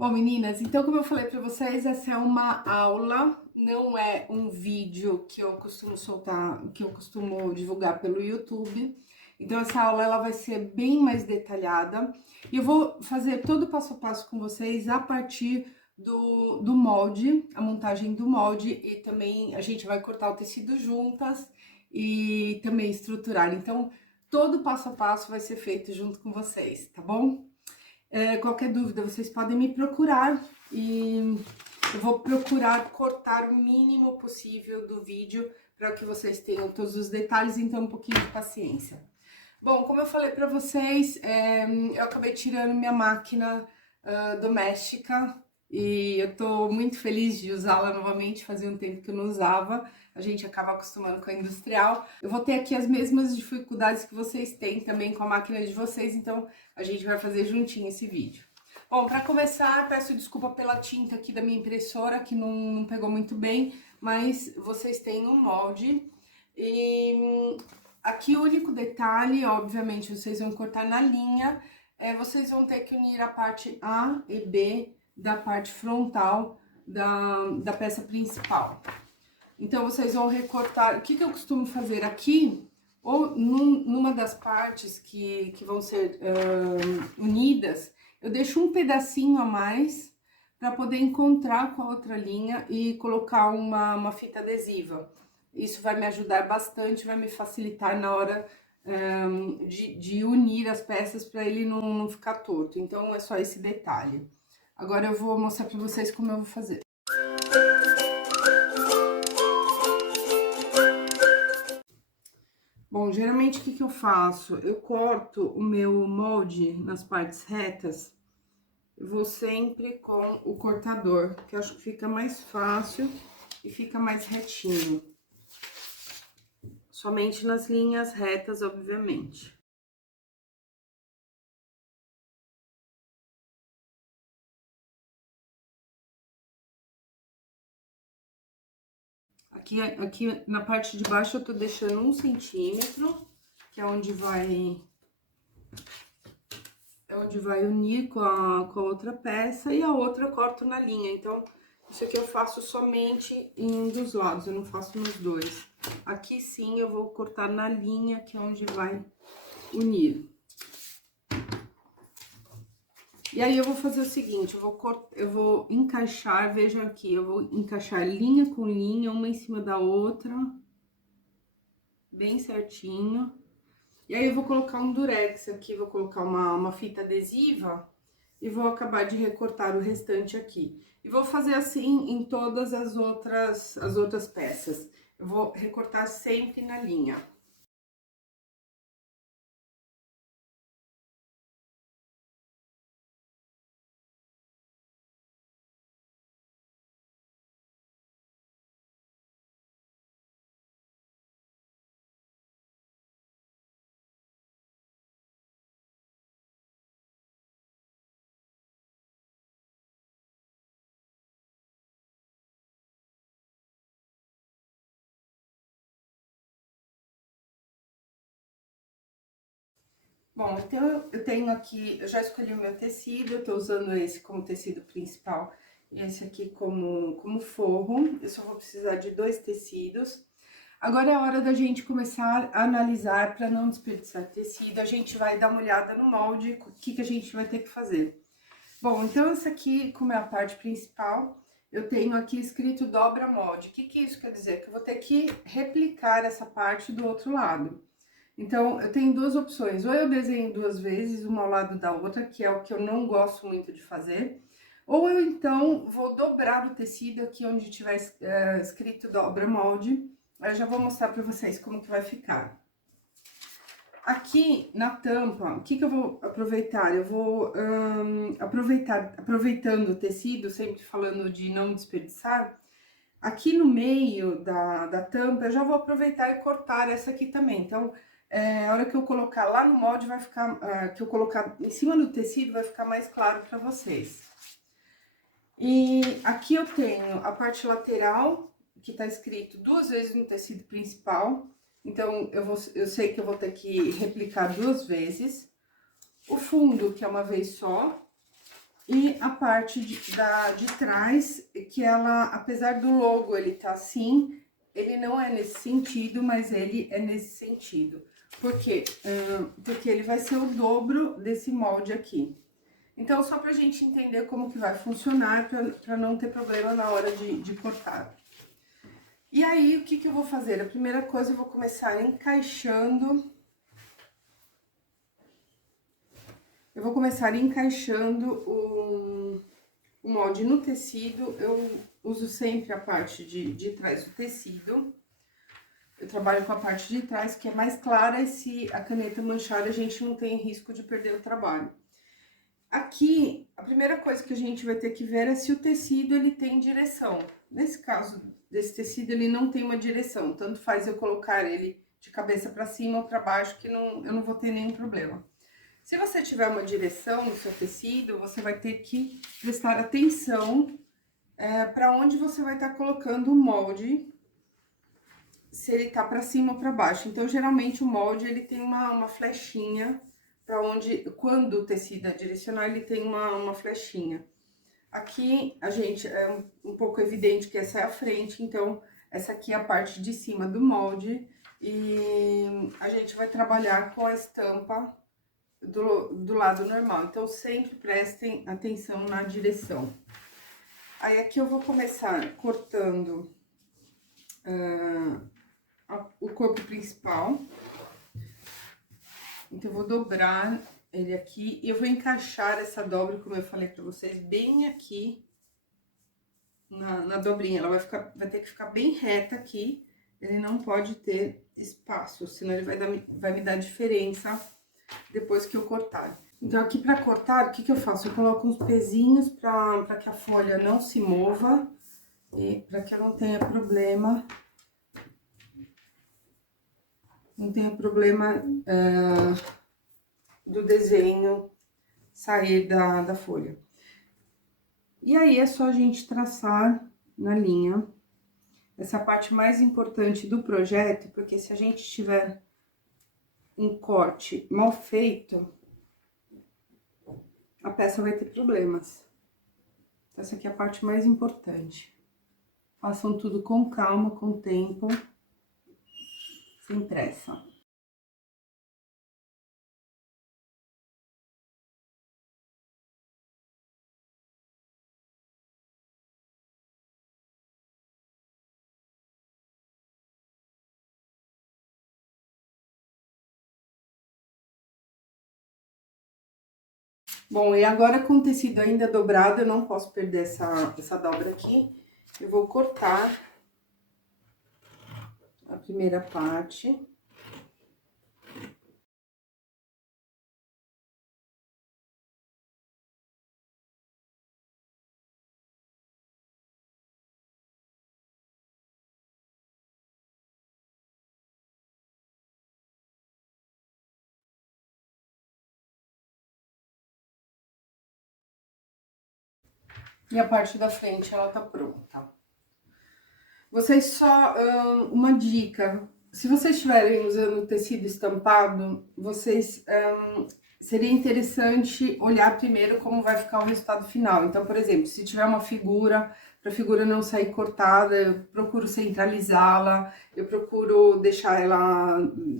Bom, meninas, então como eu falei pra vocês, essa é uma aula, não é um vídeo que eu costumo soltar, que eu costumo divulgar pelo YouTube. Então essa aula ela vai ser bem mais detalhada e eu vou fazer todo o passo a passo com vocês a partir do molde, a montagem do molde e também a gente vai cortar o tecido juntas e também estruturar. Então todo o passo a passo vai ser feito junto com vocês, tá bom? Qualquer dúvida, vocês podem me procurar e eu vou procurar cortar o mínimo possível do vídeo para que vocês tenham todos os detalhes, então um pouquinho de paciência. Bom, como eu falei para vocês, eu acabei tirando minha máquina doméstica e eu tô muito feliz de usá-la novamente, fazia um tempo que eu não usava, a gente acaba acostumando com a industrial. Eu vou ter aqui as mesmas dificuldades que vocês têm também com a máquina de vocês, então a gente vai fazer juntinho esse vídeo. Bom, para começar, peço desculpa pela tinta aqui da minha impressora, que não pegou muito bem, mas vocês têm um molde e aqui o único detalhe, obviamente, vocês vão cortar na linha, vocês vão ter que unir a parte A e B da parte frontal da peça principal. Então, vocês vão recortar, o que eu costumo fazer aqui, ou numa das partes que vão ser unidas, eu deixo um pedacinho a mais para poder encontrar com a outra linha e colocar uma fita adesiva. Isso vai me ajudar bastante, vai me facilitar na hora de unir as peças para ele não ficar torto. Então, é só esse detalhe. Agora eu vou mostrar para vocês como eu vou fazer. Bom, geralmente o que eu faço? Eu corto o meu molde nas partes retas, eu vou sempre com o cortador, que eu acho que fica mais fácil e fica mais retinho. Somente nas linhas retas, obviamente. Aqui na parte de baixo eu tô deixando 1 centímetro, que é onde vai unir com a outra peça, e a outra eu corto na linha. Então, isso aqui eu faço somente em um dos lados, eu não faço nos dois. Aqui sim eu vou cortar na linha, que é onde vai unir. E aí eu vou fazer o seguinte, eu vou encaixar, vejam aqui, eu vou encaixar linha com linha, uma em cima da outra, bem certinho. E aí eu vou colocar um durex aqui, vou colocar uma fita adesiva e vou acabar de recortar o restante aqui. E vou fazer assim em todas as outras peças. Eu vou recortar sempre na linha. Bom, então eu tenho aqui, eu já escolhi o meu tecido, eu tô usando esse como tecido principal e esse aqui como forro. Eu só vou precisar de 2 tecidos. Agora é a hora da gente começar a analisar para não desperdiçar tecido. A gente vai dar uma olhada no molde, o que a gente vai ter que fazer. Bom, então essa aqui, como é a parte principal, eu tenho aqui escrito dobra molde. O que isso quer dizer? Que eu vou ter que replicar essa parte do outro lado. Então, eu tenho 2 opções, ou eu desenho 2 vezes, uma ao lado da outra, que é o que eu não gosto muito de fazer, ou eu, então, vou dobrar o tecido aqui onde tiver escrito dobra molde, eu já vou mostrar pra vocês como que vai ficar. Aqui na tampa, o que eu vou aproveitar? Eu vou aproveitando o tecido, sempre falando de não desperdiçar, aqui no meio da tampa, eu já vou aproveitar e cortar essa aqui também. Então, a hora que eu colocar lá no molde, vai ficar, que eu colocar em cima do tecido, vai ficar mais claro pra vocês. E aqui eu tenho a parte lateral, que tá escrito 2 vezes no tecido principal. Então, eu sei que eu vou ter que replicar 2 vezes. O fundo, que é uma vez só. E a parte de trás, que ela, apesar do logo ele tá assim, ele não é nesse sentido, mas ele é nesse sentido. Por quê? Porque ele vai ser o dobro desse molde aqui. Então, só pra gente entender como que vai funcionar, pra não ter problema na hora de cortar. E aí, o que que eu vou fazer? A primeira coisa, eu vou começar encaixando... Eu vou começar encaixando o molde no tecido. Eu uso sempre a parte de trás do tecido. Eu trabalho com a parte de trás, que é mais clara, e se a caneta manchar, a gente não tem risco de perder o trabalho. Aqui, a primeira coisa que a gente vai ter que ver é se o tecido, ele tem direção. Nesse caso, desse tecido, ele não tem uma direção. Tanto faz eu colocar ele de cabeça para cima ou para baixo, que eu não vou ter nenhum problema. Se você tiver uma direção no seu tecido, você vai ter que prestar atenção para onde você vai estar colocando o molde, se ele tá para cima ou para baixo. Então, geralmente, o molde, ele tem uma flechinha para onde, quando o tecido é direcional, ele tem uma flechinha. Aqui, a gente, é um pouco evidente que essa é a frente, então, essa aqui é a parte de cima do molde, e a gente vai trabalhar com a estampa do lado normal. Então, sempre prestem atenção na direção. Aí, aqui eu vou começar cortando o corpo principal. Então, eu vou dobrar ele aqui e eu vou encaixar essa dobra, como eu falei pra vocês, bem aqui na dobrinha. Ela vai ter que ficar bem reta aqui, ele não pode ter espaço, senão ele vai me dar diferença depois que eu cortar. Então, aqui pra cortar, o que que eu faço? Eu coloco uns pezinhos pra que a folha não se mova e pra que eu não tenha problema. Não tenha problema do desenho sair da folha. E aí, é só a gente traçar na linha. Essa parte mais importante do projeto, porque se a gente tiver um corte mal feito, a peça vai ter problemas. Então, essa aqui é a parte mais importante. Façam tudo com calma, com tempo, sem pressa. Bom, e agora com o tecido ainda dobrado, eu não posso perder essa dobra aqui. Eu vou cortar a primeira parte. E a parte da frente, ela tá pronta. Vocês só, uma dica, se vocês estiverem usando tecido estampado, seria interessante olhar primeiro como vai ficar o resultado final. Então, por exemplo, se tiver uma figura, para a figura não sair cortada, eu procuro centralizá-la, eu procuro deixar ela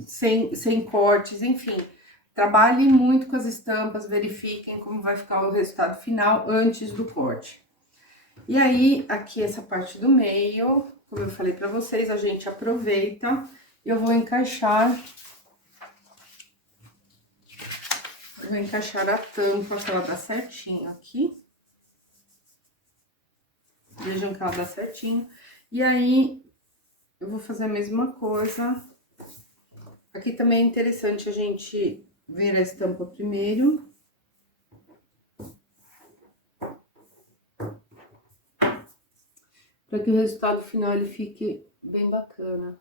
sem cortes, enfim. Trabalhem muito com as estampas, verifiquem como vai ficar o resultado final antes do corte. E aí, aqui essa parte do meio, como eu falei pra vocês, a gente aproveita e eu vou encaixar a tampa, que ela dá certinho aqui. Vejam que ela dá certinho. E aí, eu vou fazer a mesma coisa. Aqui também é interessante a gente ver a estampa primeiro. Para que o resultado final ele fique bem bacana.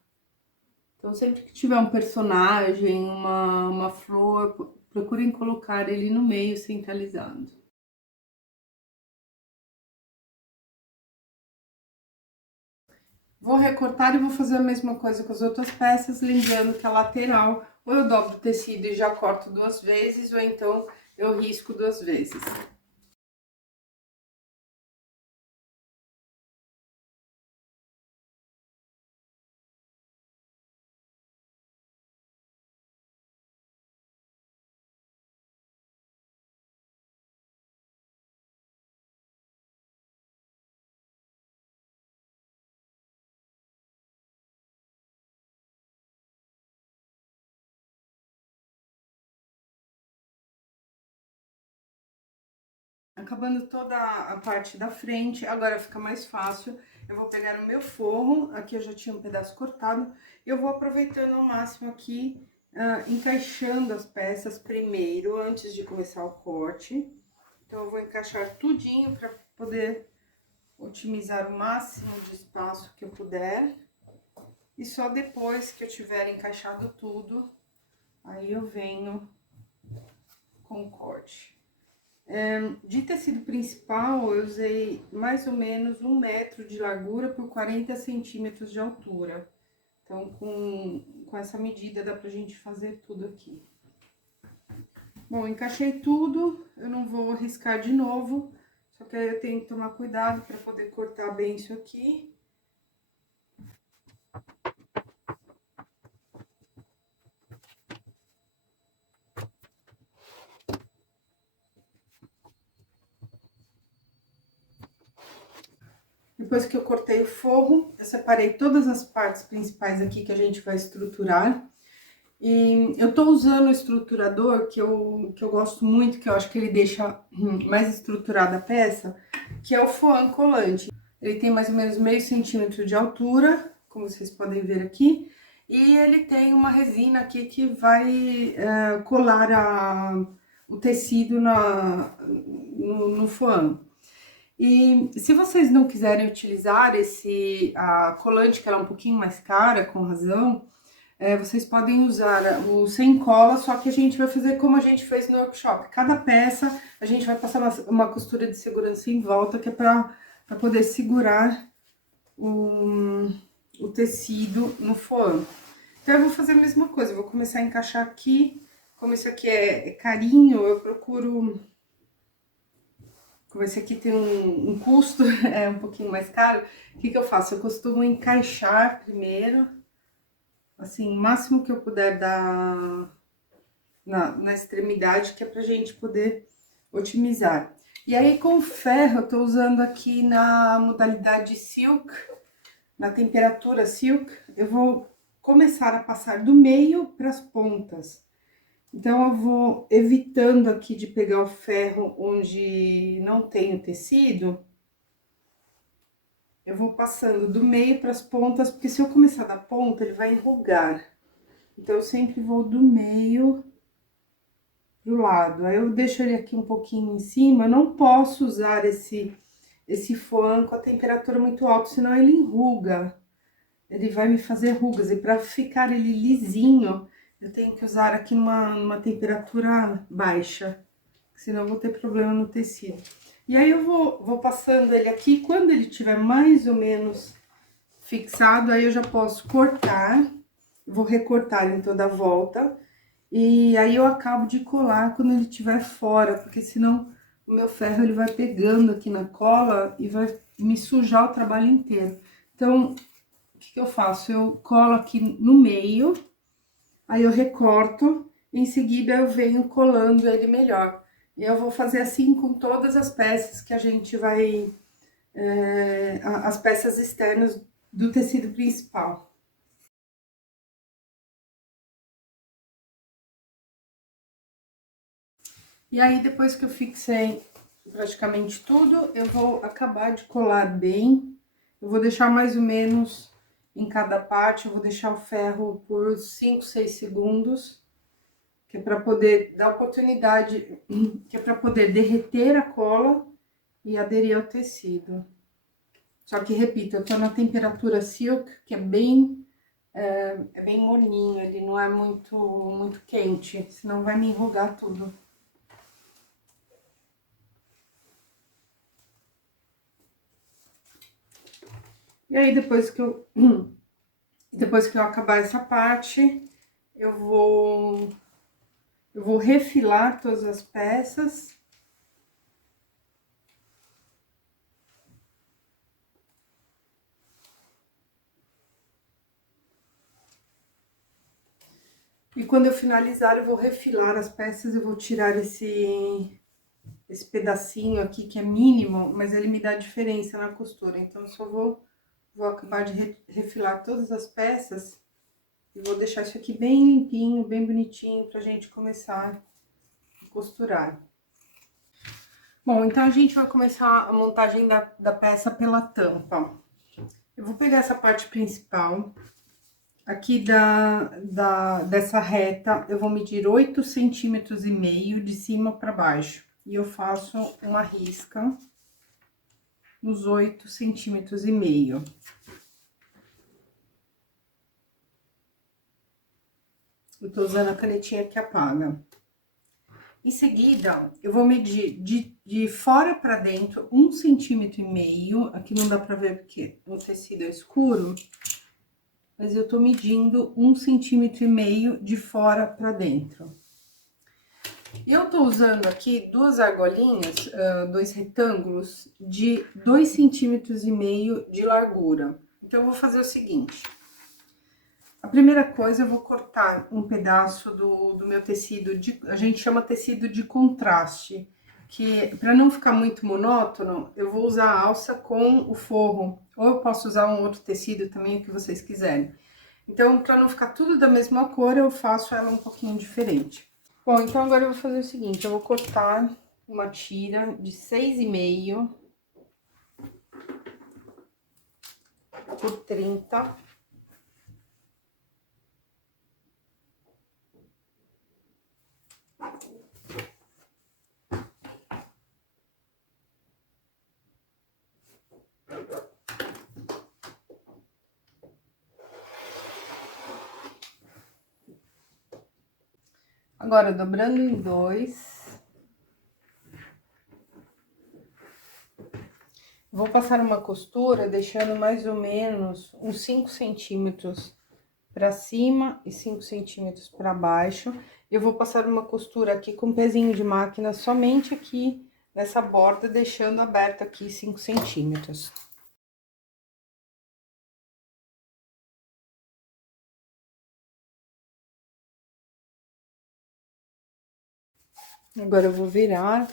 Então, sempre que tiver um personagem, uma flor, procurem colocar ele no meio, centralizado. Vou recortar e vou fazer a mesma coisa com as outras peças, lembrando que a lateral, ou eu dobro o tecido e já corto 2 vezes, ou então eu risco 2 vezes. Acabando toda a parte da frente, agora fica mais fácil. Eu vou pegar o meu forro, aqui eu já tinha um pedaço cortado, e eu vou aproveitando ao máximo aqui, encaixando as peças primeiro, antes de começar o corte. Então, eu vou encaixar tudinho para poder otimizar o máximo de espaço que eu puder. E só depois que eu tiver encaixado tudo, aí eu venho com o corte. De tecido principal, eu usei mais ou menos 1 metro de largura por 40 centímetros de altura. Então, com essa medida, dá pra gente fazer tudo aqui. Bom, encaixei tudo, eu não vou riscar de novo, só que aí eu tenho que tomar cuidado para poder cortar bem isso aqui. Depois que eu cortei o forro, eu separei todas as partes principais aqui que a gente vai estruturar. E eu tô usando o estruturador que eu gosto muito, que eu acho que ele deixa mais estruturada a peça, que é o Foam colante. Ele tem mais ou menos meio centímetro de altura, como vocês podem ver aqui. E ele tem uma resina aqui que vai colar o tecido no Foam. E se vocês não quiserem utilizar a colante, que ela é um pouquinho mais cara, com razão, vocês podem usar o sem cola, só que a gente vai fazer como a gente fez no workshop. Cada peça a gente vai passar uma costura de segurança em volta, que é para poder segurar o tecido no foam. Então eu vou fazer a mesma coisa, eu vou começar a encaixar aqui. Como isso aqui é carinho, eu procuro... Como esse aqui tem um custo, é um pouquinho mais caro, o que eu faço? Eu costumo encaixar primeiro, assim, o máximo que eu puder dar na extremidade, que é pra gente poder otimizar. E aí, com o ferro, eu tô usando aqui na modalidade silk, na temperatura silk, eu vou começar a passar do meio para as pontas. Então, eu vou evitando aqui de pegar o ferro onde não tem o tecido. Eu vou passando do meio para as pontas, porque se eu começar da ponta, ele vai enrugar. Então, eu sempre vou do meio pro lado. Aí, eu deixo ele aqui um pouquinho em cima. Eu não posso usar esse foam com a temperatura muito alta, senão ele enruga. Ele vai me fazer rugas. E para ficar ele lisinho, eu tenho que usar aqui numa temperatura baixa, senão eu vou ter problema no tecido. E aí eu vou passando ele aqui, quando ele tiver mais ou menos fixado, aí eu já posso cortar, vou recortar em toda a volta, e aí eu acabo de colar quando ele estiver fora, porque senão o meu ferro ele vai pegando aqui na cola e vai me sujar o trabalho inteiro. Então, o que eu faço? Eu colo aqui no meio, aí eu recorto, em seguida eu venho colando ele melhor. E eu vou fazer assim com todas as peças que a gente vai... as peças externas do tecido principal. E aí, depois que eu fixei praticamente tudo, eu vou acabar de colar bem. Eu vou deixar mais ou menos em cada parte, eu vou deixar o ferro por 5, 6 segundos, que é para poder dar oportunidade, que é para poder derreter a cola e aderir ao tecido. Só que, repito, eu tô na temperatura silk, que é bem morninho, ele não é muito quente, senão vai me enrugar tudo. E aí, depois que eu acabar essa parte, eu vou refilar todas as peças. E quando eu finalizar, eu vou refilar as peças, eu vou tirar esse pedacinho aqui, que é mínimo, mas ele me dá diferença na costura. Então, eu só vou acabar de refilar todas as peças e vou deixar isso aqui bem limpinho, bem bonitinho, pra gente começar a costurar. Bom, então a gente vai começar a montagem da peça pela tampa. Eu vou pegar essa parte principal, aqui dessa reta, eu vou medir 8,5 centímetros de cima para baixo. E eu faço uma risca nos 8,5 centímetros. Eu tô usando a canetinha que apaga. Em seguida, eu vou medir de fora para dentro 1,5 centímetro. Aqui não dá pra ver porque o tecido é escuro, mas eu tô medindo 1,5 centímetro de fora para dentro. Eu tô usando aqui duas argolinhas, dois retângulos de 2,5 centímetros de largura. Então, eu vou fazer o seguinte. A primeira coisa, eu vou cortar um pedaço do meu tecido, a gente chama tecido de contraste, que para não ficar muito monótono, eu vou usar a alça com o forro, ou eu posso usar um outro tecido também, o que vocês quiserem. Então, para não ficar tudo da mesma cor, eu faço ela um pouquinho diferente. Bom, então agora eu vou fazer o seguinte, eu vou cortar uma tira de 6,5 por 30. Agora, dobrando em 2. Vou passar uma costura, deixando mais ou menos uns 5 centímetros para cima e 5 centímetros para baixo. Eu vou passar uma costura aqui com pezinho de máquina, somente aqui nessa borda, deixando aberto aqui 5 centímetros. Agora eu vou virar.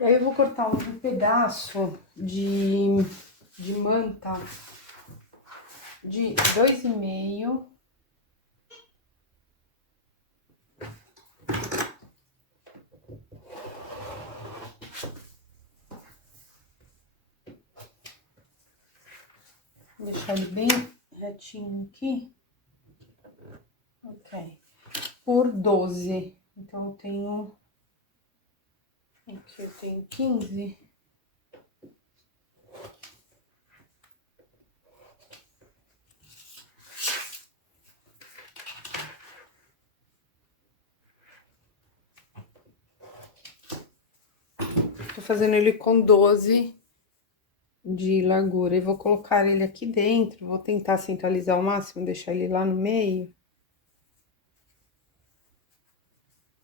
E aí, eu vou cortar um pedaço de manta de 2,5. Vou deixar ele bem retinho aqui. Ok. Por 12. Então, eu tenho... Aqui eu tenho 15. Tô fazendo ele com 12 de largura. E vou colocar ele aqui dentro. Vou tentar centralizar ao máximo, deixar ele lá no meio.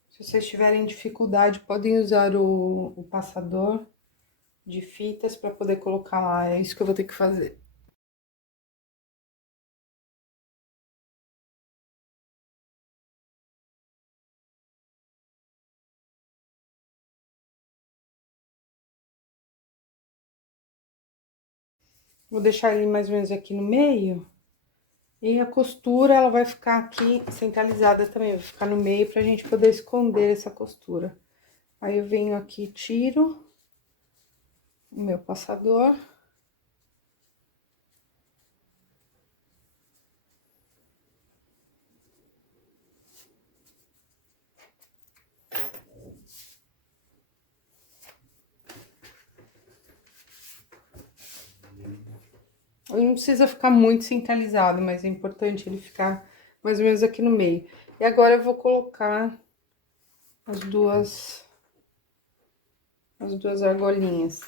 Se vocês tiverem dificuldade, podem usar o passador de fitas para poder colocar lá. É isso que eu vou ter que fazer. Vou deixar ele mais ou menos aqui no meio. E a costura, ela vai ficar aqui centralizada também. Vai ficar no meio pra gente poder esconder essa costura. Aí, eu venho aqui, tiro o meu passador. Ele não precisa ficar muito centralizado, mas é importante ele ficar mais ou menos aqui no meio. E agora, eu vou colocar as duas argolinhas.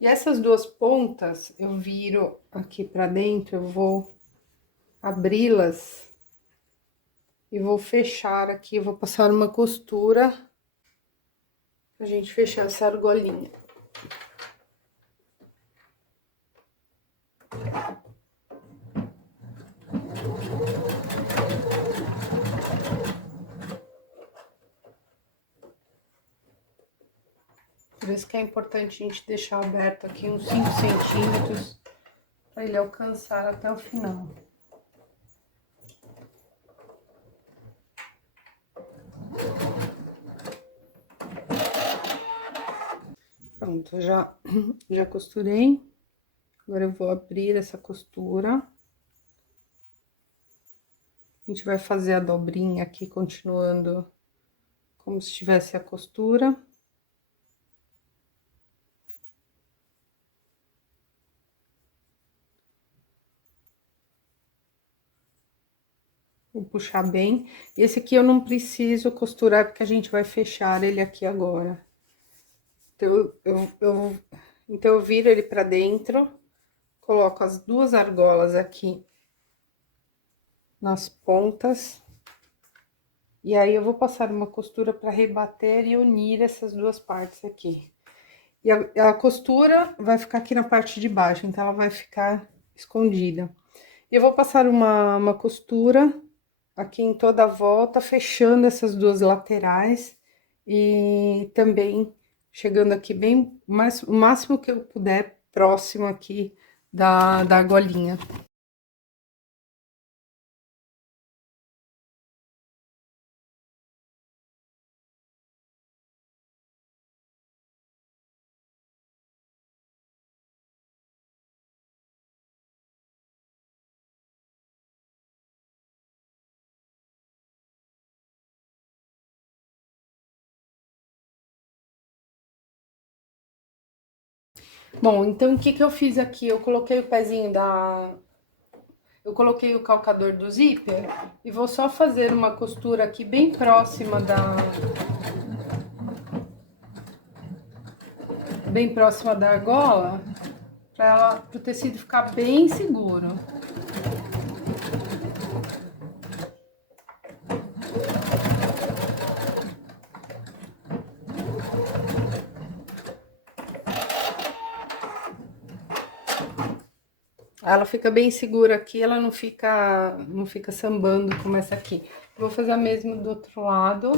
E essas duas pontas, eu viro aqui pra dentro, eu vou abri-las e vou fechar aqui, eu vou passar uma costura pra gente fechar essa argolinha. Por isso que é importante a gente deixar aberto aqui uns 5 centímetros para ele alcançar até o final. Pronto, já costurei. Agora eu vou abrir essa costura. A gente vai fazer a dobrinha aqui, continuando como se tivesse a costura. Vou puxar bem. Esse aqui eu não preciso costurar, porque a gente vai fechar ele aqui agora. Então, eu viro ele pra dentro, coloco as duas argolas aqui nas pontas. E aí, eu vou passar uma costura para rebater e unir essas duas partes aqui. E a costura vai ficar aqui na parte de baixo, então ela vai ficar escondida. E eu vou passar uma costura aqui em toda a volta, fechando essas duas laterais. E também chegando aqui bem, o máximo que eu puder, próximo aqui da argolinha. Bom, então o que que eu fiz aqui? Eu coloquei o pezinho eu coloquei o calcador do zíper e vou só fazer uma costura aqui bem próxima da argola, para o tecido ficar bem seguro. Ela fica bem segura aqui, ela não fica sambando como essa aqui. Vou fazer a mesma do outro lado.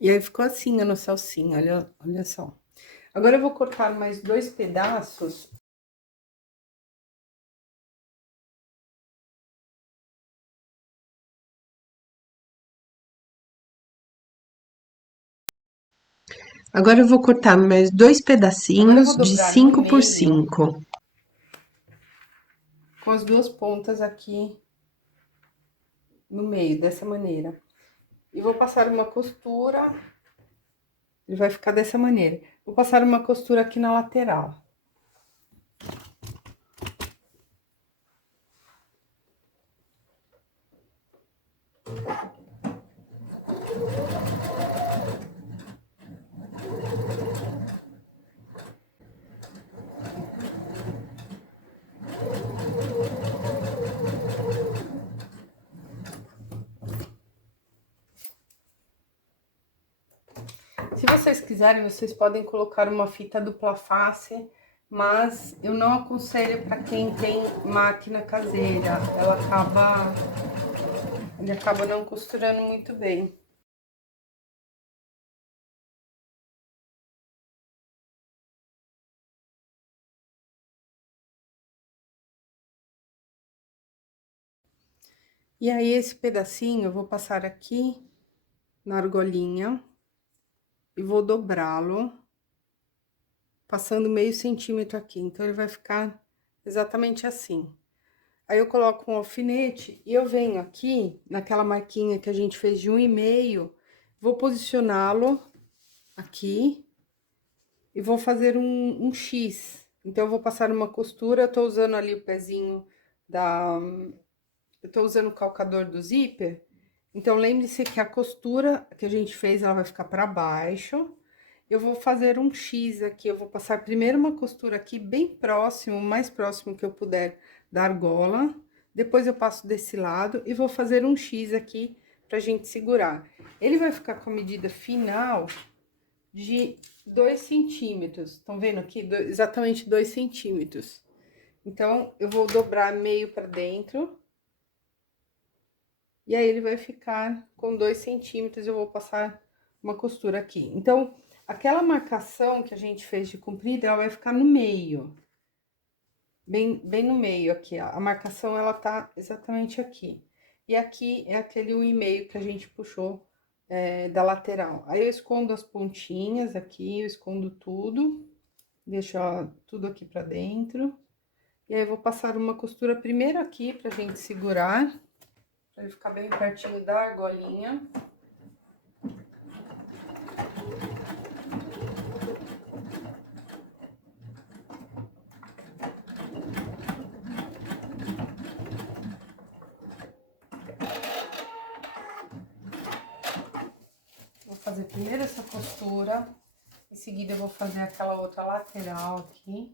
E aí ficou assim a nossa alcinha, olha só. Agora eu vou cortar mais 2 pedaços. Agora eu vou cortar mais 2 pedacinhos de 5 por 5. Com as duas pontas aqui no meio, dessa maneira. E vou passar uma costura, ele vai ficar dessa maneira. Vou passar uma costura aqui na lateral. Se vocês quiserem, vocês podem colocar uma fita dupla face, mas eu não aconselho para quem tem máquina caseira. Ele acaba não costurando muito bem. E aí, esse pedacinho eu vou passar aqui na argolinha e vou dobrá-lo, passando meio centímetro aqui. Então, ele vai ficar exatamente assim. Aí, eu coloco um alfinete e eu venho aqui, naquela marquinha que a gente fez de 1,5, vou posicioná-lo aqui e vou fazer um X. Então, eu vou passar uma costura, eu tô usando ali o pezinho eu tô usando o calcador do zíper. Então, lembre-se que a costura que a gente fez, ela vai ficar pra baixo. Eu vou fazer um X aqui, eu vou passar primeiro uma costura aqui bem próximo, o mais próximo que eu puder da argola. Depois eu passo desse lado e vou fazer um X aqui pra gente segurar. Ele vai ficar com a medida final de 2 centímetros. Estão vendo aqui? Exatamente 2 centímetros. Então, eu vou dobrar meio pra dentro. E aí, ele vai ficar com 2 centímetros, eu vou passar uma costura aqui. Então, aquela marcação que a gente fez de comprido, ela vai ficar no meio. Bem no meio aqui, ó. A marcação, ela tá exatamente aqui. E aqui é aquele 1,5 que a gente puxou da lateral. Aí, eu escondo as pontinhas aqui, eu escondo tudo. Deixo, ó, tudo aqui pra dentro. E aí, eu vou passar uma costura primeiro aqui pra gente segurar. Pra ele ficar bem pertinho da argolinha. Vou fazer primeiro essa costura, em seguida eu vou fazer aquela outra lateral aqui.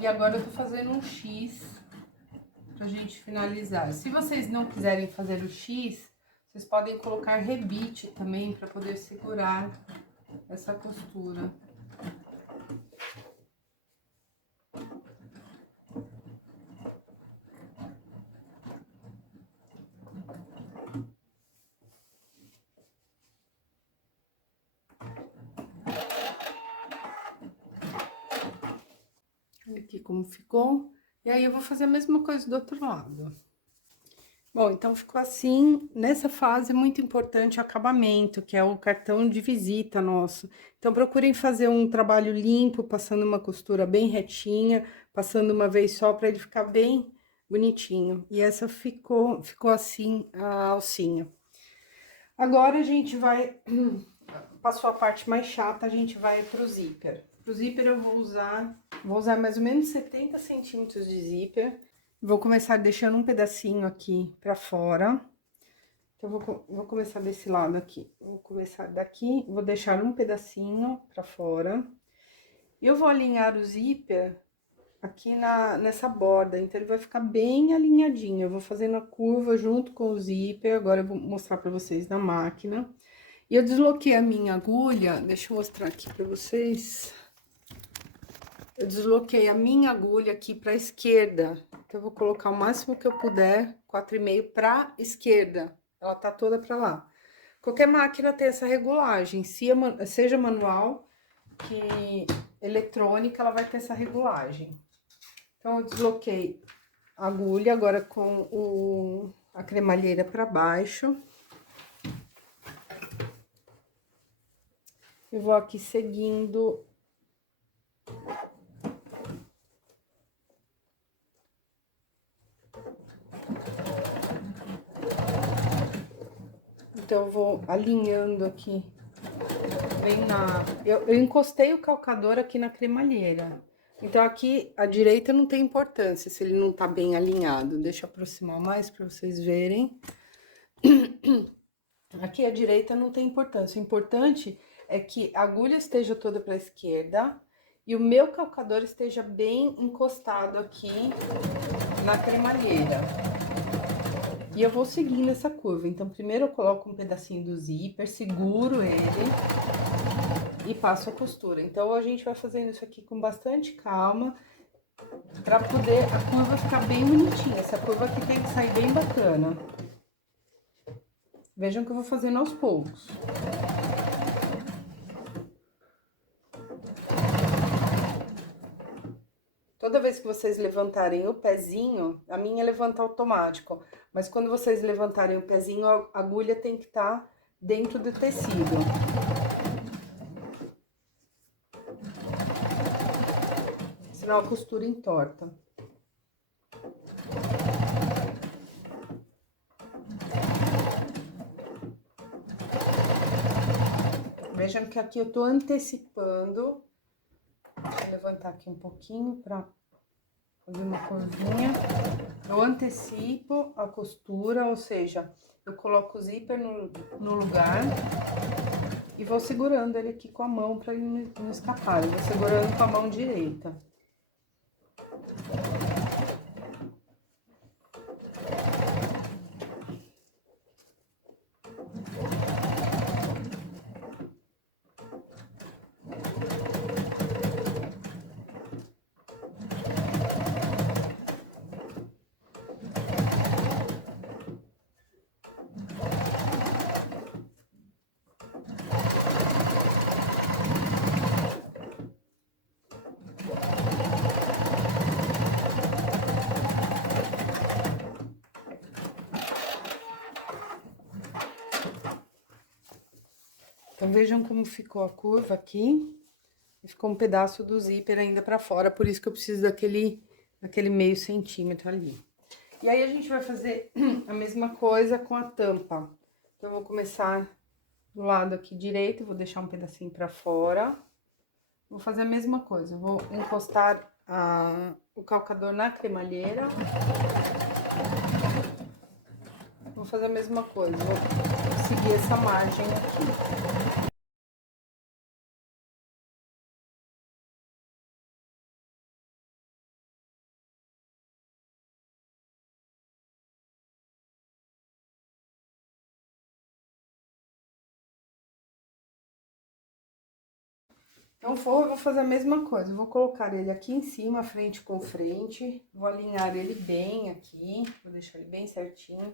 E agora eu tô fazendo um X pra gente finalizar. Se vocês não quiserem fazer o X, vocês podem colocar rebite também pra poder segurar essa costura. Olha aqui como ficou. E aí, eu vou fazer a mesma coisa do outro lado. Bom, então ficou assim. Nessa fase é muito importante o acabamento, que é o cartão de visita nosso. Então, procurem fazer um trabalho limpo, passando uma costura bem retinha, passando uma vez só para ele ficar bem bonitinho. E essa ficou assim a alcinha. Agora a gente vai, passou a parte mais chata, a gente vai pro zíper. Pro zíper eu vou usar mais ou menos 70 centímetros de zíper. Vou começar deixando um pedacinho aqui pra fora. Então, vou começar desse lado aqui. Vou começar daqui, vou deixar um pedacinho pra fora. Eu vou alinhar o zíper aqui nessa borda, então ele vai ficar bem alinhadinho. Eu vou fazendo a curva junto com o zíper, agora eu vou mostrar pra vocês na máquina. E eu desloquei a minha agulha, deixa eu mostrar aqui pra vocês. Eu desloquei a minha agulha aqui pra esquerda, então eu vou colocar o máximo que eu puder, 4,5 pra esquerda. Ela tá toda pra lá. Qualquer máquina tem essa regulagem, seja manual que eletrônica, ela vai ter essa regulagem. Então, eu desloquei a agulha agora com a cremalheira para baixo. Eu vou aqui seguindo. Então, eu vou alinhando aqui, bem eu encostei o calcador aqui na cremalheira. Então, aqui, a direita não tem importância se ele não tá bem alinhado. Deixa eu aproximar mais para vocês verem. Aqui, a direita não tem importância. O importante é que a agulha esteja toda para a esquerda e o meu calcador esteja bem encostado aqui na cremalheira. E eu vou seguindo essa curva. Então, primeiro eu coloco um pedacinho do zíper, seguro ele e passo a costura. Então, a gente vai fazendo isso aqui com bastante calma para poder a curva ficar bem bonitinha. Essa curva aqui tem que sair bem bacana. Vejam que eu vou fazendo aos poucos. Toda vez que vocês levantarem o pezinho, a minha levanta automático, mas quando vocês levantarem o pezinho, a agulha tem que estar dentro do tecido. Senão a costura entorta. Vejam que aqui eu tô antecipando. Vou levantar aqui um pouquinho para fazer uma corzinha. Eu antecipo a costura, ou seja, eu coloco o zíper no lugar e vou segurando ele aqui com a mão para ele não escapar. Eu vou segurando com a mão direita. Então, vejam como ficou a curva aqui. Ficou um pedaço do zíper ainda pra fora, por isso que eu preciso daquele meio centímetro ali. E aí, a gente vai fazer a mesma coisa com a tampa. Então, eu vou começar do lado aqui direito, vou deixar um pedacinho pra fora. Vou fazer a mesma coisa, eu vou encostar o calcador na cremalheira. Vou fazer a mesma coisa, vou seguir essa margem aqui. Então, vou fazer a mesma coisa, vou colocar ele aqui em cima, frente com frente, vou alinhar ele bem aqui, vou deixar ele bem certinho.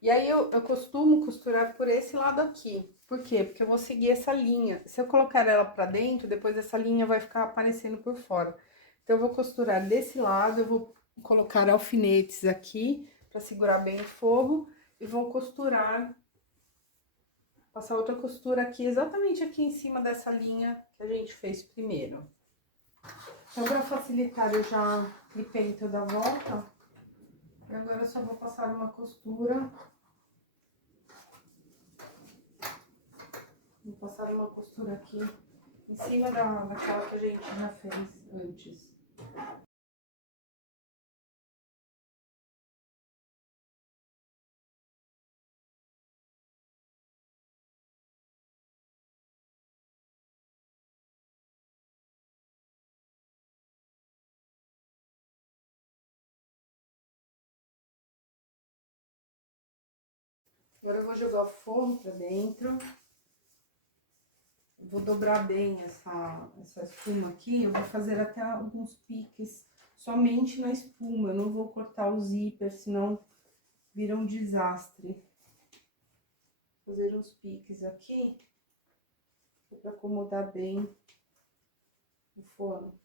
E aí, eu costumo costurar por esse lado aqui. Por quê? Porque eu vou seguir essa linha. Se eu colocar ela pra dentro, depois essa linha vai ficar aparecendo por fora. Então, eu vou costurar desse lado, eu vou colocar alfinetes aqui pra segurar bem o forro e vou costurar, passar outra costura aqui, exatamente aqui em cima dessa linha que a gente fez primeiro. Então, pra facilitar, eu já clipei toda a volta. E agora eu só vou passar uma costura. Vou passar uma costura aqui em cima daquela que a gente já fez antes. Agora eu vou jogar o forro pra dentro. Vou dobrar bem essa espuma aqui. Eu vou fazer até alguns piques somente na espuma. Eu não vou cortar o zíper, senão vira um desastre. Vou fazer uns piques aqui para acomodar bem o forno.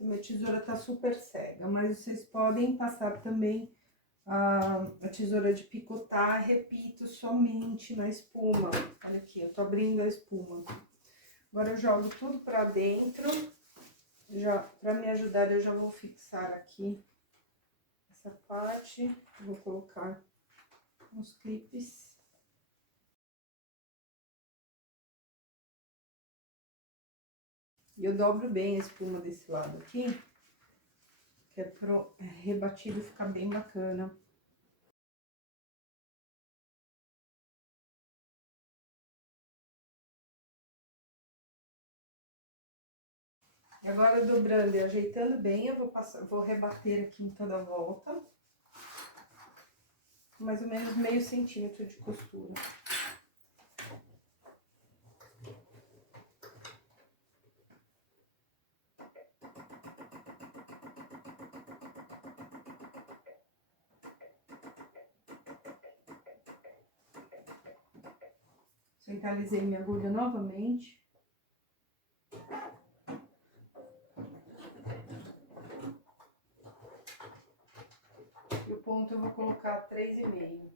Minha tesoura tá super cega, mas vocês podem passar também a tesoura de picotar, repito, somente na espuma. Olha aqui, eu tô abrindo a espuma. Agora eu jogo tudo pra dentro. Já, pra me ajudar, eu já vou fixar aqui essa parte. Vou colocar uns clipes. E eu dobro bem a espuma desse lado aqui, que é pro rebatido ficar bem bacana. E agora, dobrando e ajeitando bem, eu vou rebater aqui em toda a volta. Mais ou menos meio centímetro de costura. Centralizei minha agulha novamente. E o ponto eu vou colocar 3,5.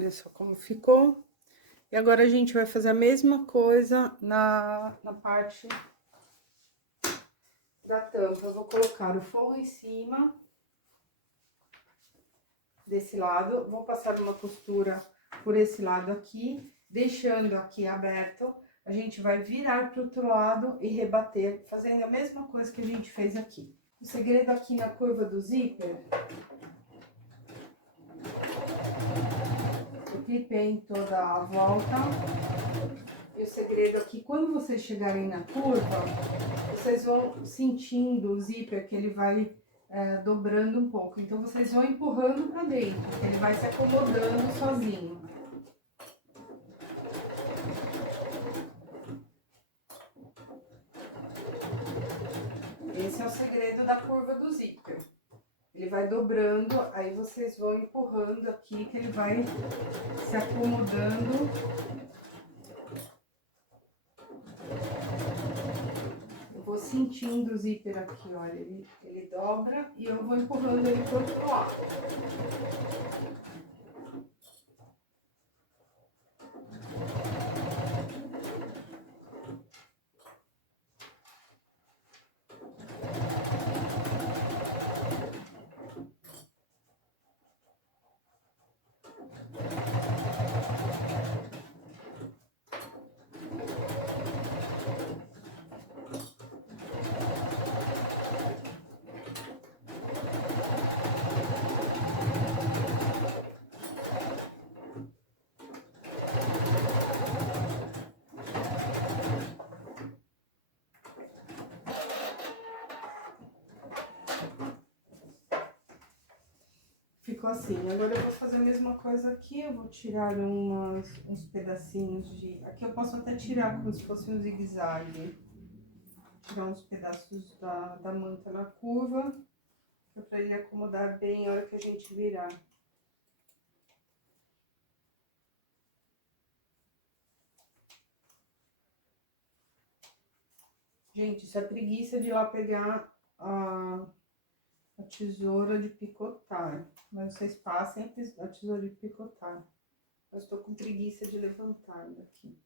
Olha só como ficou. E agora a gente vai fazer a mesma coisa na parte da tampa. Eu vou colocar o forro em cima desse lado, vou passar uma costura por esse lado aqui, deixando aqui aberto. A gente vai virar para o outro lado e rebater, fazendo a mesma coisa que a gente fez aqui. O segredo aqui na curva do zíper, eu clipei em toda a volta. E o segredo aqui, quando vocês chegarem na curva, vocês vão sentindo o zíper que ele vai dobrando um pouco. Então, vocês vão empurrando para dentro, ele vai se acomodando sozinho. Esse é o segredo da curva do zíper. Ele vai dobrando, aí vocês vão empurrando aqui, que ele vai se acomodando. Eu vou sentindo o zíper aqui, olha, ele dobra e eu vou empurrando ele pro outro lado. Ficou assim. Agora eu vou fazer a mesma coisa aqui, eu vou tirar uns pedacinhos de... Aqui eu posso até tirar como se fosse um zigue-zague. Tirar uns pedaços da manta na curva, para ele acomodar bem a hora que a gente virar. Gente, isso é preguiça de ir lá pegar a tesoura de picotar. Mas vocês passem a tesoura de picotar. Eu estou com preguiça de levantar daqui.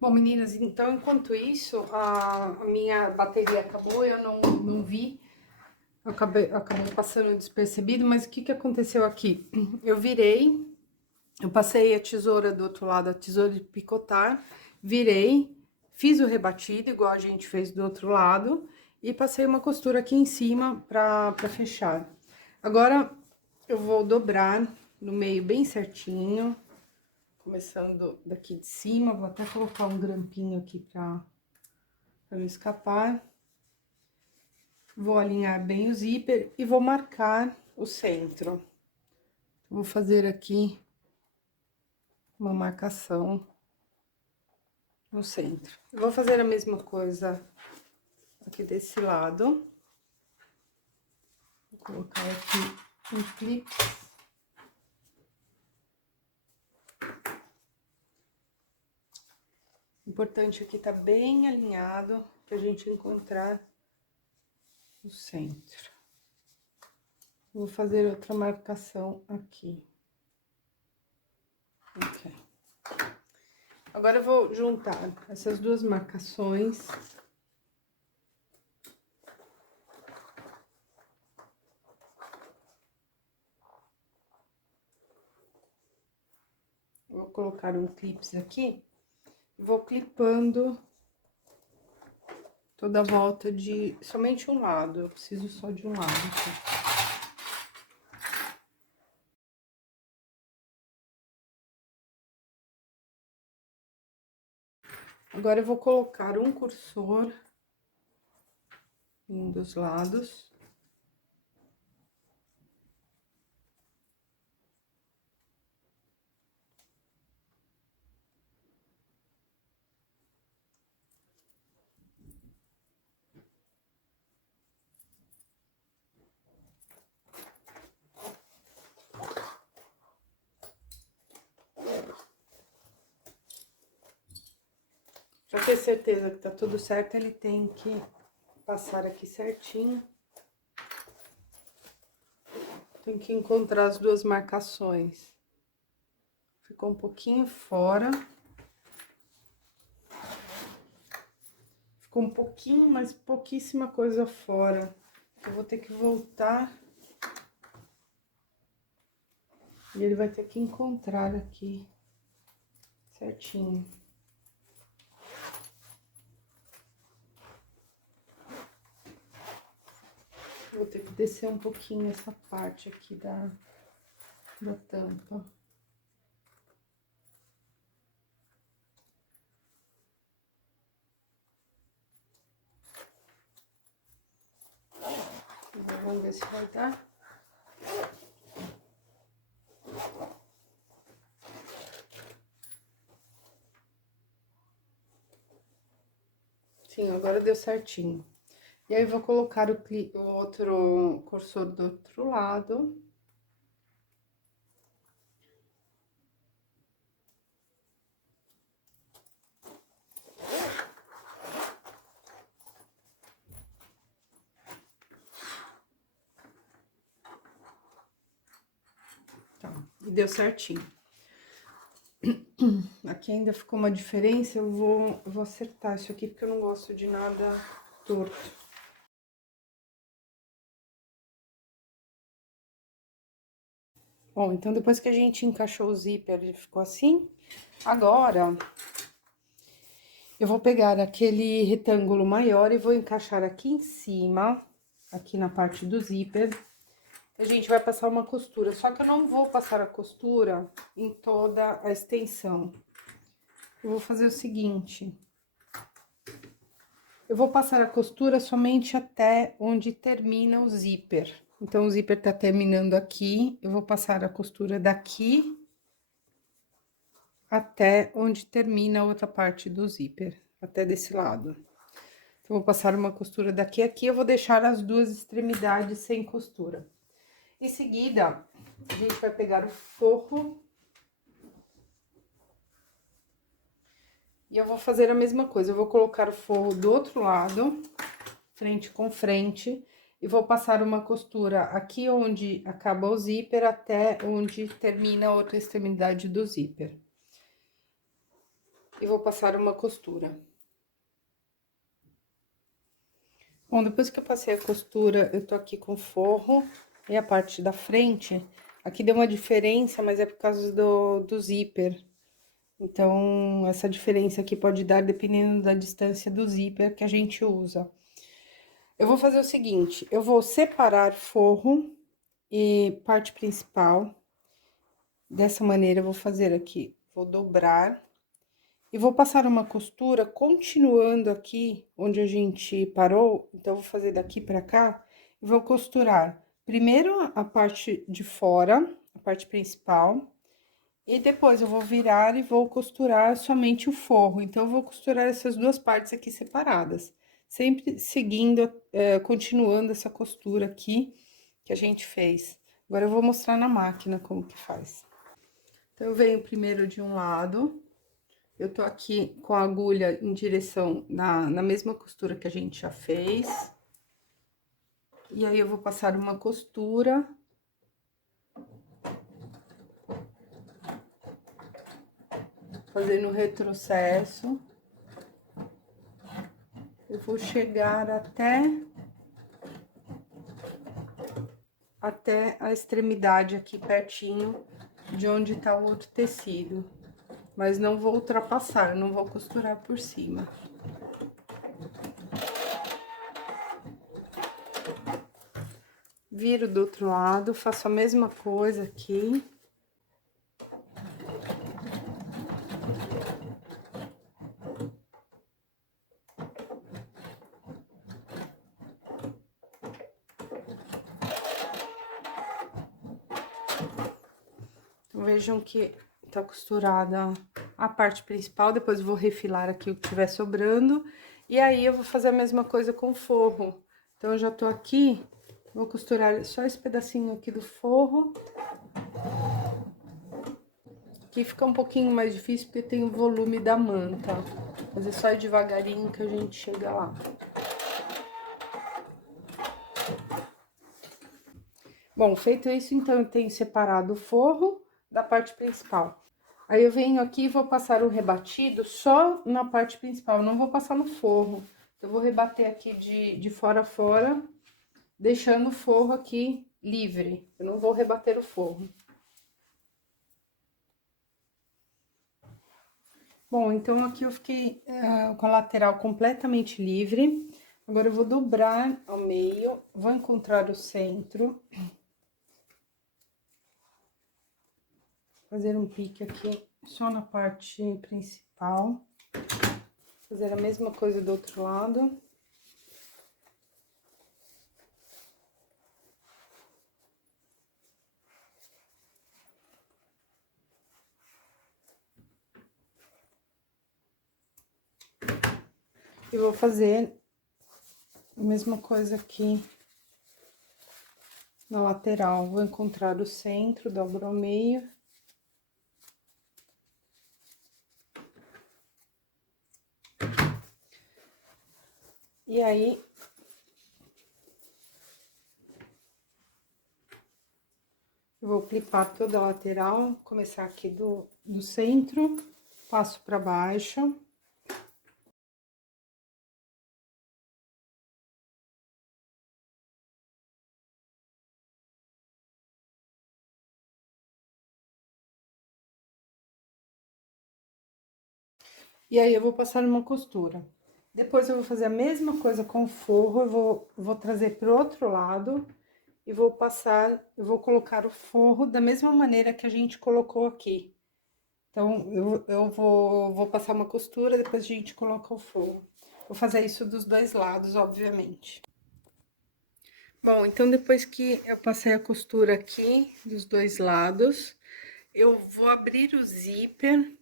Bom, meninas, então enquanto isso, a minha bateria acabou, eu não vi. Eu acabei passando despercebido, mas o que aconteceu aqui? Eu virei, eu passei a tesoura do outro lado, a tesoura de picotar, virei, fiz o rebatido, igual a gente fez do outro lado, e passei uma costura aqui em cima pra fechar. Agora, eu vou dobrar no meio bem certinho, começando daqui de cima, vou até colocar um grampinho aqui pra não escapar. Vou alinhar bem o zíper e vou marcar o centro. Vou fazer aqui uma marcação no centro. Eu vou fazer a mesma coisa aqui desse lado. Vou colocar aqui um clipe. O importante aqui tá bem alinhado pra gente encontrar o centro. Vou fazer outra marcação aqui. Ok. Agora eu vou juntar essas duas marcações. Vou colocar um clips aqui. Vou clipando toda a volta de somente um lado. Eu preciso só de um lado aqui. Agora eu vou colocar um cursor em um dos lados. Pra ter certeza que tá tudo certo, ele tem que passar aqui certinho. Tem que encontrar as duas marcações. ficou um pouquinho fora. Ficou um pouquinho, mas pouquíssima coisa fora. Eu vou ter que voltar. E ele vai ter que encontrar aqui certinho. Vou ter que descer um pouquinho essa parte aqui da tampa. Vamos ver se vai dar. Sim, agora deu certinho. E aí, eu vou colocar o outro cursor do outro lado. Tá, e deu certinho. Aqui ainda ficou uma diferença, eu vou acertar isso aqui, porque eu não gosto de nada torto. Bom, então depois que a gente encaixou o zíper, ele ficou assim. Agora, eu vou pegar aquele retângulo maior e vou encaixar aqui em cima, aqui na parte do zíper. A gente vai passar uma costura, só que eu não vou passar a costura em toda a extensão. Eu vou fazer o seguinte: eu vou passar a costura somente até onde termina o zíper. Então, o zíper tá terminando aqui, eu vou passar a costura daqui até onde termina a outra parte do zíper, até desse lado. Então, vou passar uma costura daqui a aqui, eu vou deixar as duas extremidades sem costura. Em seguida, a gente vai pegar o forro. E eu vou fazer a mesma coisa, eu vou colocar o forro do outro lado, frente com frente, e vou passar uma costura aqui onde acaba o zíper até onde termina a outra extremidade do zíper. E vou passar uma costura. Bom, depois que eu passei a costura, eu tô aqui com o forro e a parte da frente. Aqui deu uma diferença, mas é por causa do zíper. Então, essa diferença aqui pode dar dependendo da distância do zíper que a gente usa. Eu vou fazer o seguinte, eu vou separar forro e parte principal. Dessa maneira, eu vou fazer aqui, vou dobrar e vou passar uma costura continuando aqui onde a gente parou. Então, eu vou fazer daqui pra cá e vou costurar primeiro a parte de fora, a parte principal, e depois eu vou virar e vou costurar somente o forro. Então, eu vou costurar essas duas partes aqui separadas. Sempre seguindo, continuando essa costura aqui que a gente fez. Agora, eu vou mostrar na máquina como que faz. Então, eu venho primeiro de um lado, eu tô aqui com a agulha em direção na mesma costura que a gente já fez. E aí, eu vou passar uma costura. Fazendo retrocesso. Eu vou chegar até a extremidade aqui pertinho de onde tá o outro tecido. Mas não vou ultrapassar, não vou costurar por cima. Viro do outro lado, faço a mesma coisa aqui. Vejam que tá costurada a parte principal, depois eu vou refilar aqui o que tiver sobrando. E aí, eu vou fazer a mesma coisa com o forro. Então, eu já tô aqui, vou costurar só esse pedacinho aqui do forro. Aqui fica um pouquinho mais difícil porque tem o volume da manta. Mas é só ir devagarinho que a gente chega lá. Bom, feito isso, então, eu tenho separado o forro da parte principal. Aí eu venho aqui e vou passar o rebatido só na parte principal, não vou passar no forro. Eu vou rebater aqui de fora a fora, deixando o forro aqui livre. Eu não vou rebater o forro. Bom, então aqui eu fiquei com a lateral completamente livre. Agora eu vou dobrar ao meio, vou encontrar o centro. Fazer um pique aqui só na parte principal. Fazer a mesma coisa do outro lado. E vou fazer a mesma coisa aqui na lateral. Vou encontrar o centro, dobro ao meio. E aí, eu vou clipar toda a lateral, começar aqui do centro, passo pra baixo. E aí, eu vou passar uma costura. Depois, eu vou fazer a mesma coisa com o forro, vou trazer pro outro lado e vou passar, eu vou colocar o forro da mesma maneira que a gente colocou aqui. Então, eu vou passar uma costura, depois a gente coloca o forro. Vou fazer isso dos dois lados, obviamente. Bom, então depois que eu passei a costura aqui dos dois lados, eu vou abrir o zíper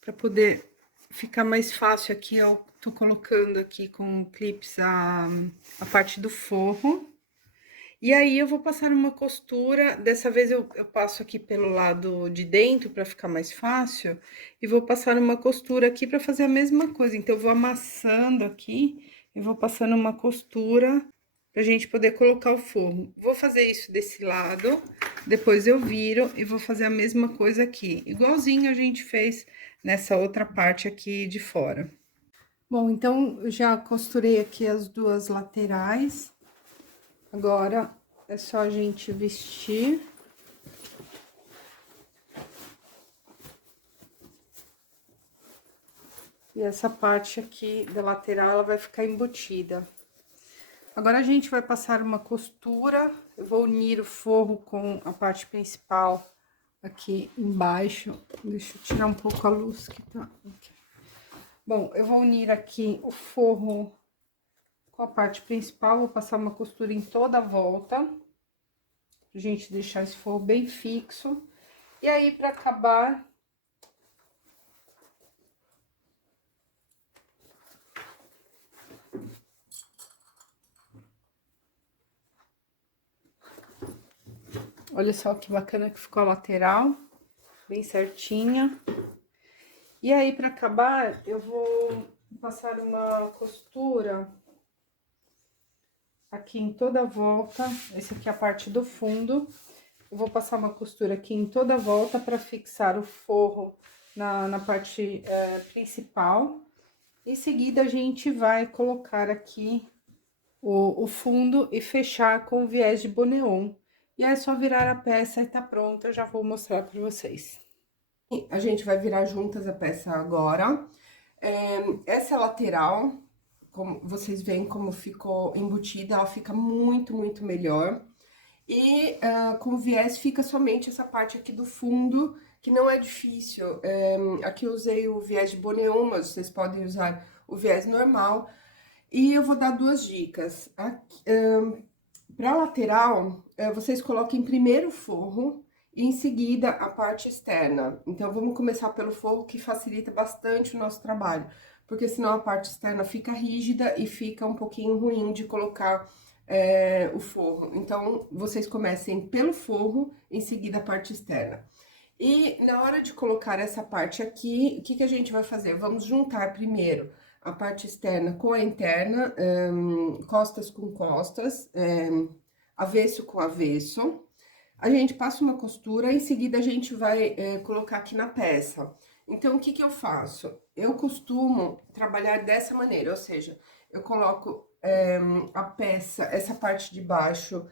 para poder ficar mais fácil aqui. Eu tô colocando aqui com clips a parte do forro. E aí, eu vou passar uma costura, dessa vez eu passo aqui pelo lado de dentro para ficar mais fácil, e vou passar uma costura aqui para fazer a mesma coisa. Então, eu vou amassando aqui e vou passando uma costura pra gente poder colocar o forro. Vou fazer isso desse lado, depois eu viro e vou fazer a mesma coisa aqui, igualzinho a gente fez nessa outra parte aqui de fora. Bom, então, eu já costurei aqui as duas laterais. Agora, é só a gente vestir. E essa parte aqui da lateral, ela vai ficar embutida. Agora, a gente vai passar uma costura. Eu vou unir o forro com a parte principal aqui embaixo. Deixa eu tirar um pouco a luz que tá aqui. Bom, eu vou unir aqui o forro com a parte principal. Vou passar uma costura em toda a volta. Pra gente deixar esse forro bem fixo. E aí, pra acabar, olha só que bacana que ficou a lateral, bem certinha. E aí, pra acabar, eu vou passar uma costura aqui em toda a volta. Essa aqui é a parte do fundo. Eu vou passar uma costura aqui em toda a volta pra fixar o forro na parte principal. Em seguida, a gente vai colocar aqui o fundo e fechar com o viés de boneon. E aí, é só virar a peça e tá pronta, eu já vou mostrar pra vocês. A gente vai virar juntas a peça agora. Essa lateral, como vocês veem como ficou embutida, ela fica muito, muito melhor. E com o viés fica somente essa parte aqui do fundo, que não é difícil. Aqui eu usei o viés de boneon, mas vocês podem usar o viés normal. E eu vou dar duas dicas. Para lateral, vocês coloquem primeiro o forro e em seguida a parte externa. Então, vamos começar pelo forro, que facilita bastante o nosso trabalho, porque senão a parte externa fica rígida e fica um pouquinho ruim de colocar o forro. Então, vocês comecem pelo forro, em seguida a parte externa. E na hora de colocar essa parte aqui, o que que a gente vai fazer? Vamos juntar primeiro a parte externa com a interna, costas com costas, avesso com avesso. A gente passa uma costura, em seguida a gente vai colocar aqui na peça. Então, o que que eu faço? Eu costumo trabalhar dessa maneira, ou seja, eu coloco a peça, essa parte de baixo,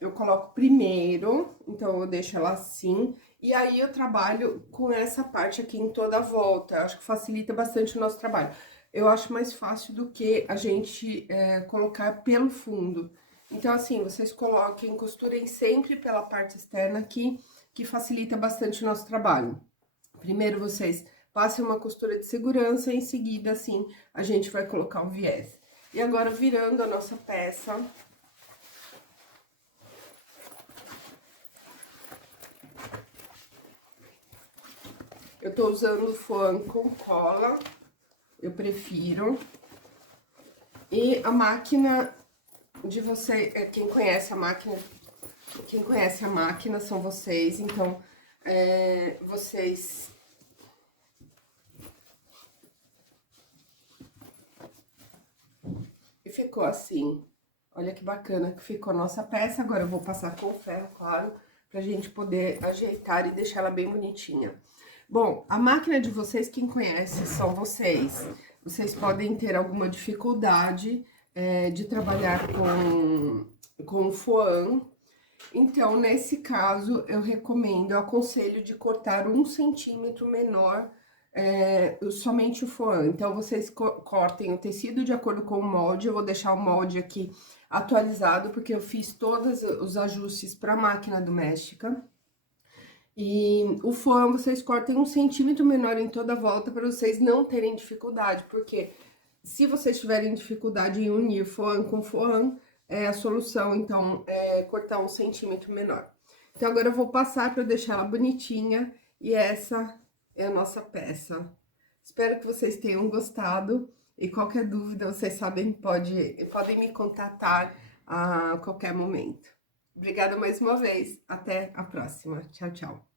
eu coloco primeiro, então eu deixo ela assim, e aí eu trabalho com essa parte aqui em toda a volta, acho que facilita bastante o nosso trabalho. Eu acho mais fácil do que a gente colocar pelo fundo. Então, assim, vocês coloquem, costurem sempre pela parte externa aqui, que facilita bastante o nosso trabalho. Primeiro, vocês passem uma costura de segurança, em seguida, assim, a gente vai colocar o viés. E agora, virando a nossa peça. Eu tô usando fã com cola, eu prefiro. E a máquina de você, quem conhece a máquina são vocês, então, vocês... E ficou assim, olha que bacana que ficou a nossa peça. Agora eu vou passar com ferro, claro, pra gente poder ajeitar e deixar ela bem bonitinha. Bom, a máquina de vocês, quem conhece, são vocês. Vocês podem ter alguma dificuldade de trabalhar com foam. Então, nesse caso, eu recomendo, eu aconselho de cortar 1 centímetro menor somente o foam. Então, vocês cortem o tecido de acordo com o molde. Eu vou deixar o molde aqui atualizado, porque eu fiz todos os ajustes para a máquina doméstica. E o foam vocês cortem 1 centímetro menor em toda a volta para vocês não terem dificuldade, porque se vocês tiverem dificuldade em unir foam com foam, a solução, então, é cortar 1 centímetro menor. Então, agora eu vou passar para deixar ela bonitinha, e essa é a nossa peça. Espero que vocês tenham gostado, e qualquer dúvida, vocês sabem, podem me contatar a qualquer momento. Obrigada mais uma vez, até a próxima. Tchau, tchau.